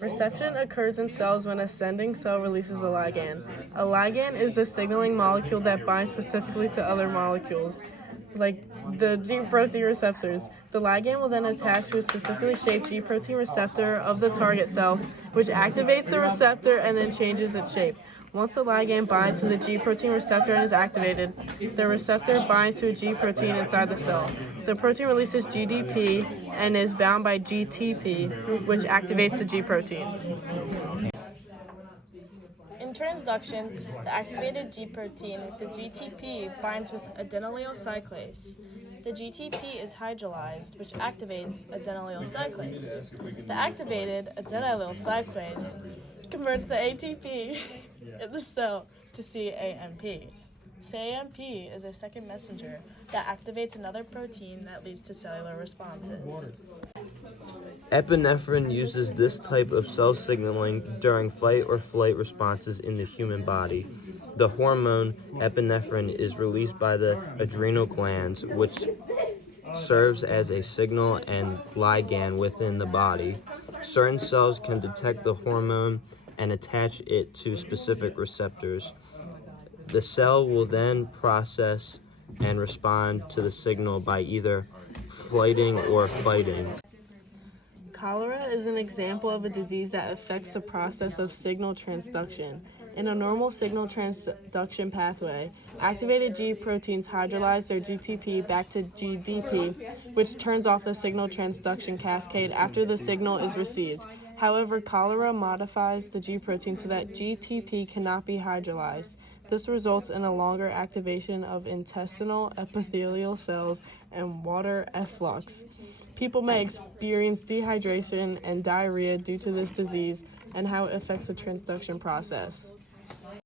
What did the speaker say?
Reception occurs in cells when a sending cell releases a ligand. A ligand is the signaling molecule that binds specifically to other molecules, like the G protein receptors. The ligand will then attach to a specifically shaped G protein receptor of the target cell, which activates the receptor and then changes its shape. Once the ligand binds to the G protein receptor and is activated, the receptor binds to a G protein inside the cell. The protein releases GDP and is bound by GTP, which activates the G protein. In transduction, the activated G protein with the GTP binds with adenylyl cyclase. The GTP is hydrolyzed, which activates adenylyl cyclase. The activated adenylyl cyclase converts the ATP in the cell to CAMP. CAMP is a second messenger that activates another protein that leads to cellular responses. Epinephrine uses this type of cell signaling during fight or flight responses in the human body. The hormone epinephrine is released by the adrenal glands, which serves as a signal and ligand within the body. Certain cells can detect the hormone and attach it to specific receptors. The cell will then process and respond to the signal by either flighting or fighting. Cholera is an example of a disease that affects the process of signal transduction. In a normal signal transduction pathway, activated G proteins hydrolyze their GTP back to GDP, which turns off the signal transduction cascade after the signal is received. However, cholera modifies the G protein so that GTP cannot be hydrolyzed. This results in a longer activation of intestinal epithelial cells and water efflux. People may experience dehydration and diarrhea due to this disease and how it affects the transduction process.